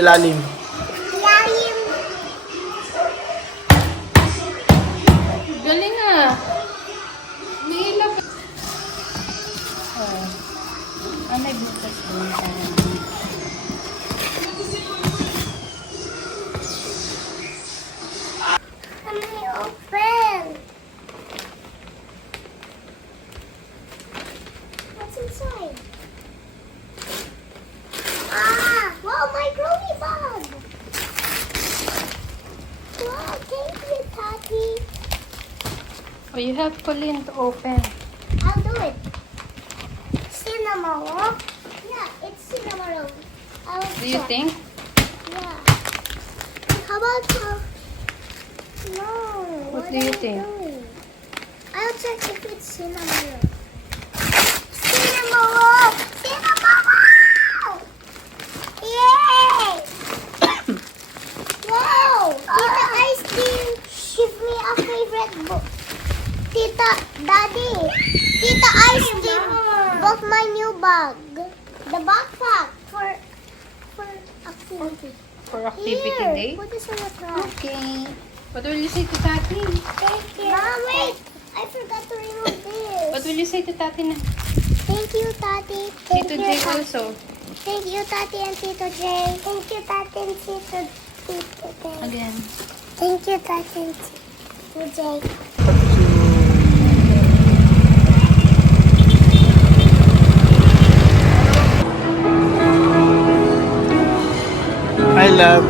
ilalim. Ilalim. Galing ah. May ilang. May bukas doon. Let me open. What's inside? Wow, my Groovy bag. Wow, thank you, Tati. Oh, you have Colleen to open. I'll do it. Cinnamon roll. Yeah, it's cinnamon roll. Do you think? Yeah. How about no? What do you think? Doing? I'll check if it's cinnamon roll. Cinnamon roll. Cinnamon roll. Yay! Wow! Tita Ice Cream, give me a favorite book. Daddy, Tita Ice Cream bought my new bag. The backpack for activity. For activity Here, day? put this on the front. Okay. What will you say to Tati? Thank you. Mom, wait. I forgot to remove this. What will you say to Tati na? Thank you, Tati. Tito J also. Thank you, Tati and Tito J. Thank you, Tati and Tito J. Again. Thank you, Tati and Tito J. I love.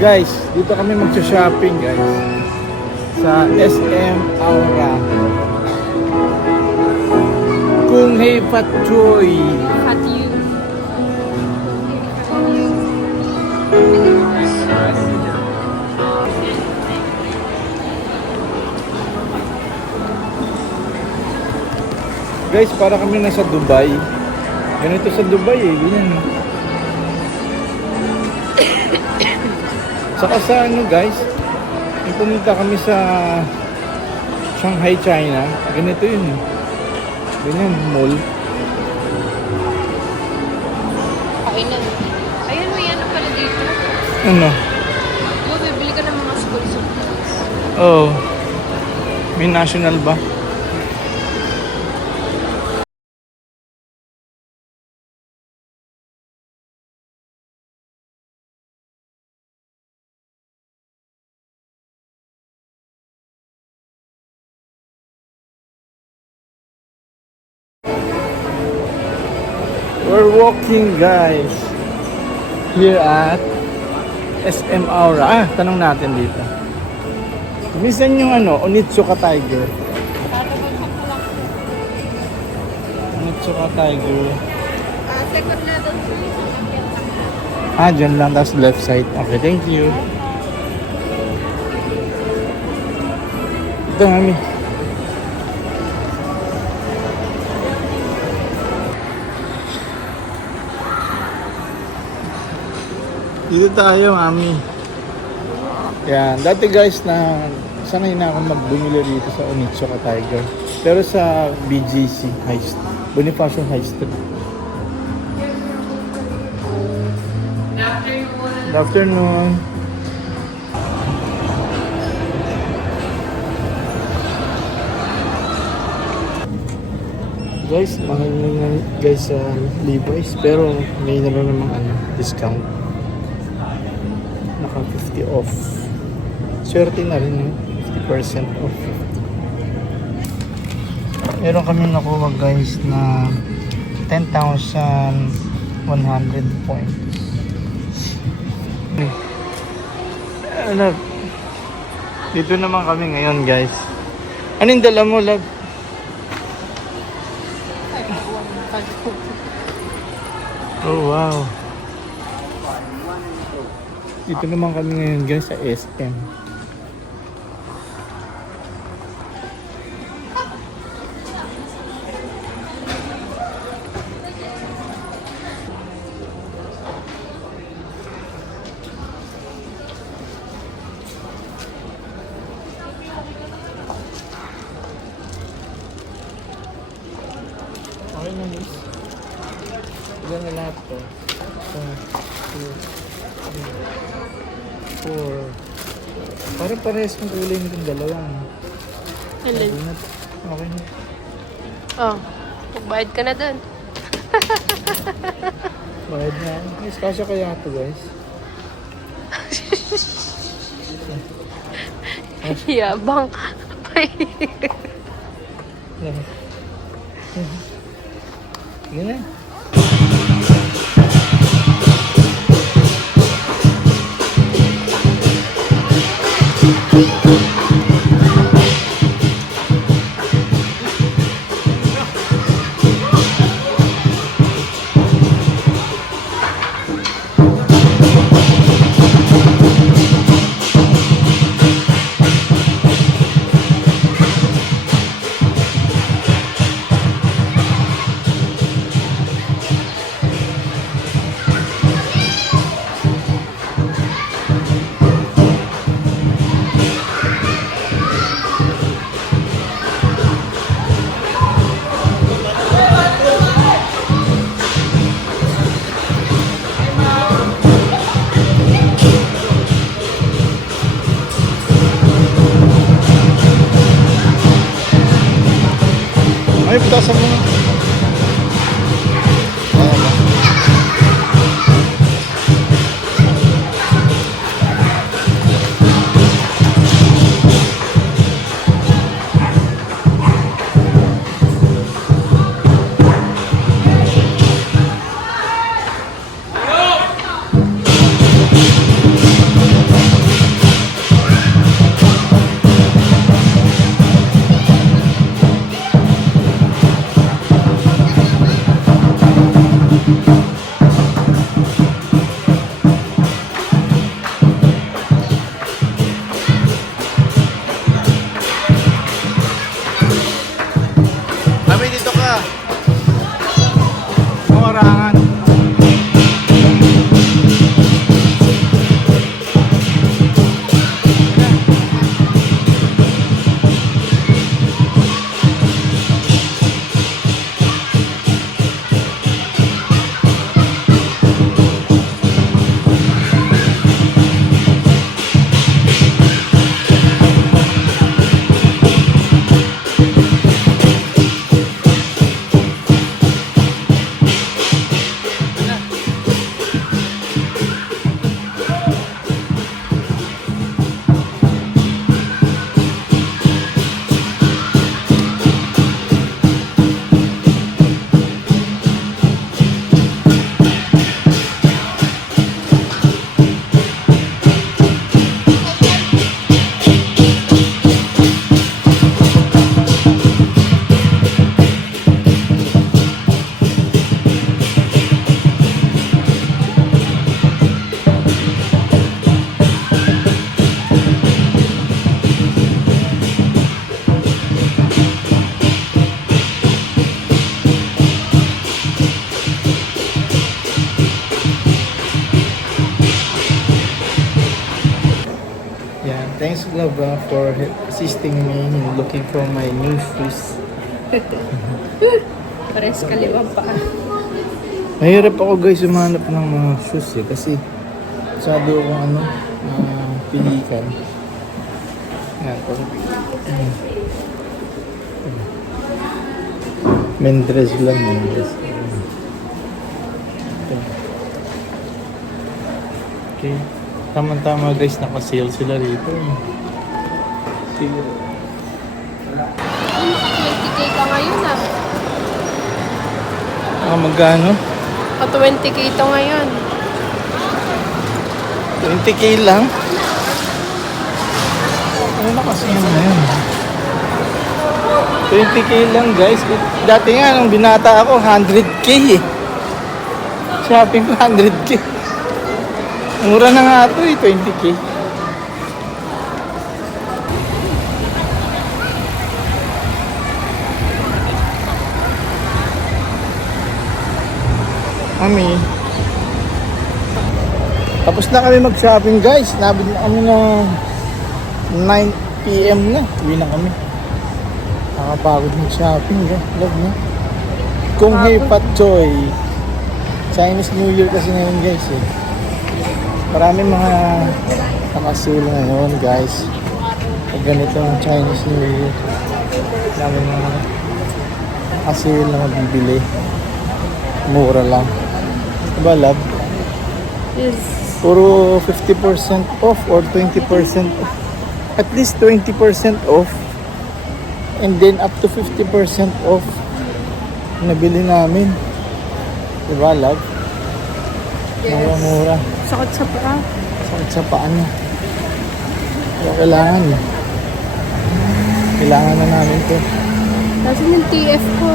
Guys, dito kami magsha-shopping, guys. Sa SM Aura. Kung Hei Fat Choy. At you. Guys, para kami nasa Dubai. Ganito sa Dubai eh, ganyan. Saka sa ano guys, yung pumunta kami sa Shanghai, China. Ganito yun eh. Ganyan, mall. Kainan. Ayun, may ano pala dito. Ano? Bibili ka ng mga school supplies. Oh. May national ba? We're walking guys here at SM Aura. Tanong natin dito. Minsan yung ano, Onitsuka Tiger. Onitsuka Tiger. Second na doon. Dyan lang. Tapos left side. Okay, thank you. Ito, mami. Dito tayo, mami. Yan. Dati guys, sanay na akong magbumili dito sa Onitsuka Tiger. Pero sa BGC High Street, Bonifacio High Street. Good afternoon. Guys, mahal na guys sa Levi's. Pero may naroon namang discount. Naka 50 off. Swerte na rin, no? 50% off. Meron kami nakuha guys na 10,100 points. Love, dito naman kami ngayon guys. Anong dala mo, love? Oh wow. Dito naman kami ngayon guys sa SM. Okay na, miss. Ilan na lahat to? 1, 2, 4. Parang parehas ng kulay nitong dalawang. Alin? Okay na. Oh, magbayad ka na dun. Bayad na ako. Guys, kasya kaya ito guys. Yabang. Sige na. Ay, putasan mo na. Mami, dito ka. Mawarangan. Thanks, love, for assisting me in looking for my new shoes. Pares kaliwang pa. Mahirap ako guys humanap ng mga shoes kasi masyado akong pilikan. Yan, Mendres lang, Mendres. Okay. Tama-tama guys, naka-sale sila rito. Sige. Ano, 20k ka ngayon Magkano? 20k to ngayon. 20k lang? Ano na kasi yun na yun? 20k lang guys. Dati nga nung binata ako, 100k eh. Shopping ko 100k. Mura na nga ito eh, 20k. Mami. Tapos na kami mag-shopping guys. Nabot na kami ng 9 PM na. Uwi na kami. Nakapagod mag-shopping guys. Love na. Kung Hei Pat Choy. Chinese New Year kasi ngayon guys eh. Maraming mga nakasil ngayon, guys. Pag ganitong Chinese New Year, maraming mga nakasil na mabibili. Mura lang. Diba, love? Yes. Puro 50% off or 20% off. At least 20% off. And then up to 50% off. Nabili namin. Diba, love? Mura-mura. Sakit sa paa. Sakit sa paa niya. Kaya kailangan. Kailangan na namin to. Nasaan yung TF ko?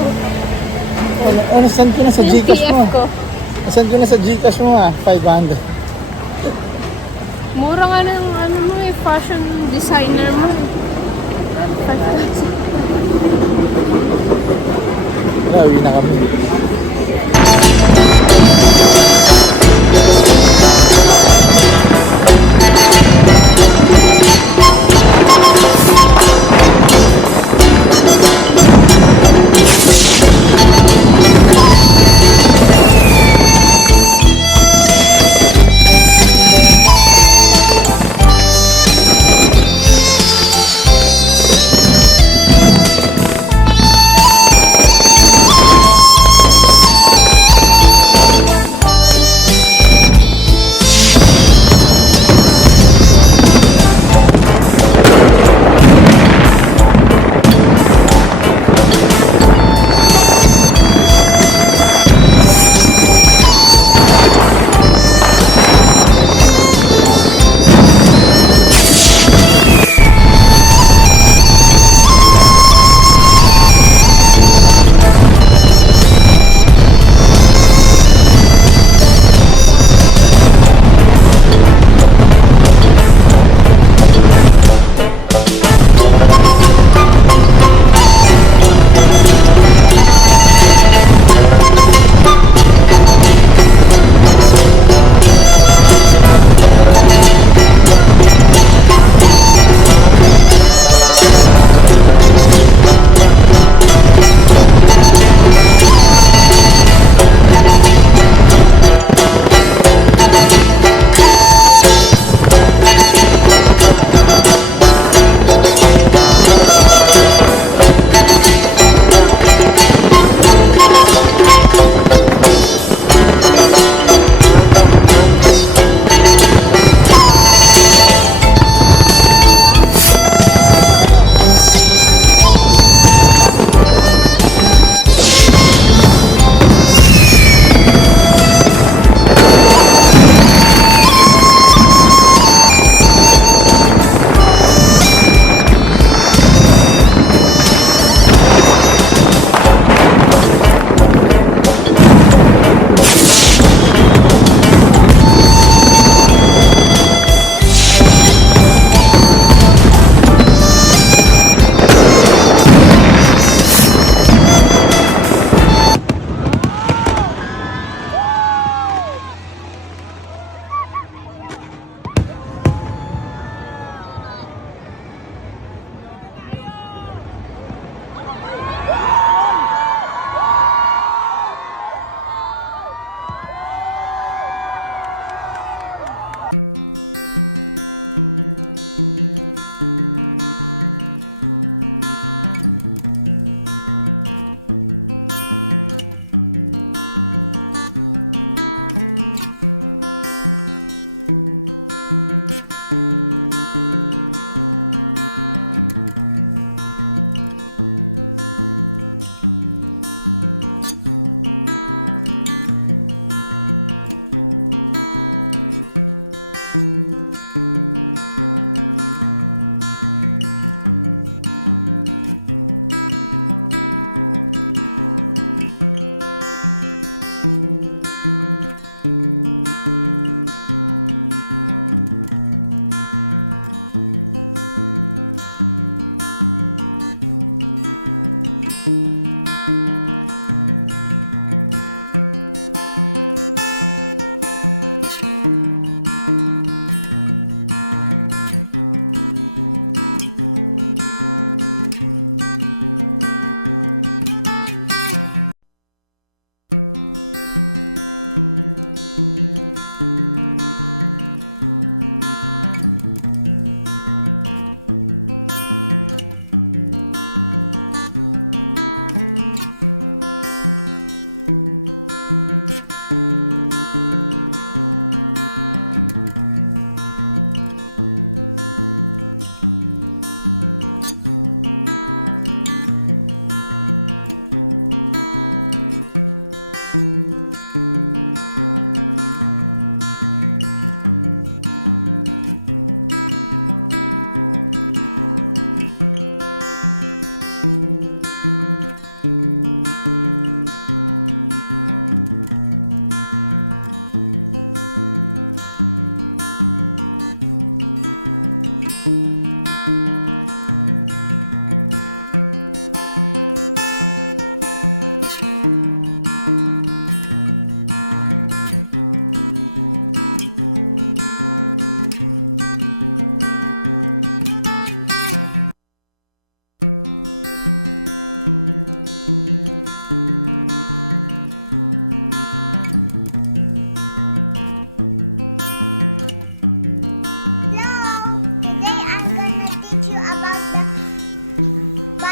Saan ko na sa Yung GCash TF mo? ko. Saan ko na sa GCash mo 500. Mura nga ng ano mo eh, fashion designer mo. 5,000. Wala, uwi na kami.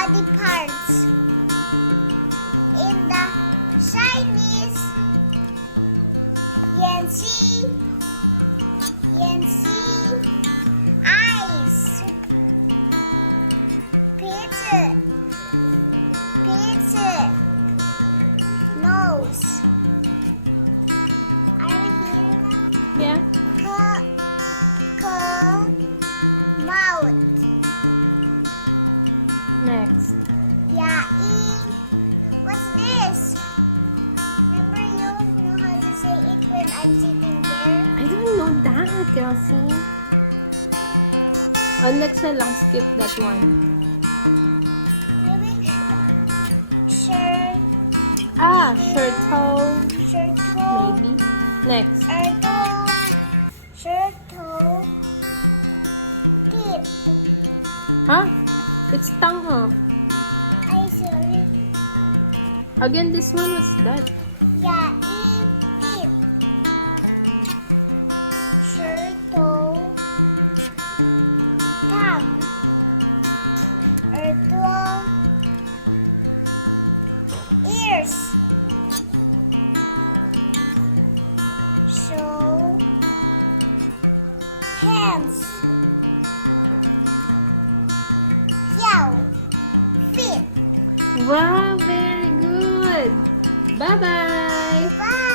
body parts. In the Chinese, Yanxi, eyes, pizza, nose. Are you here now? Yeah. Mouth. Next. Yeah, what's this? Remember you know how to say it when I'm sitting there? I don't know that, Kelsey. Oh, next na lang. Skip that one. Maybe shirt, Shirto. Maybe. Next. Shirt, tip. Huh? It's tongue, huh? Ay, sorry. Again, this one was that. Yeah, tip. Shirt, tongue. Ears. So, hands. Feet. Wow, very good. Bye-bye. Bye.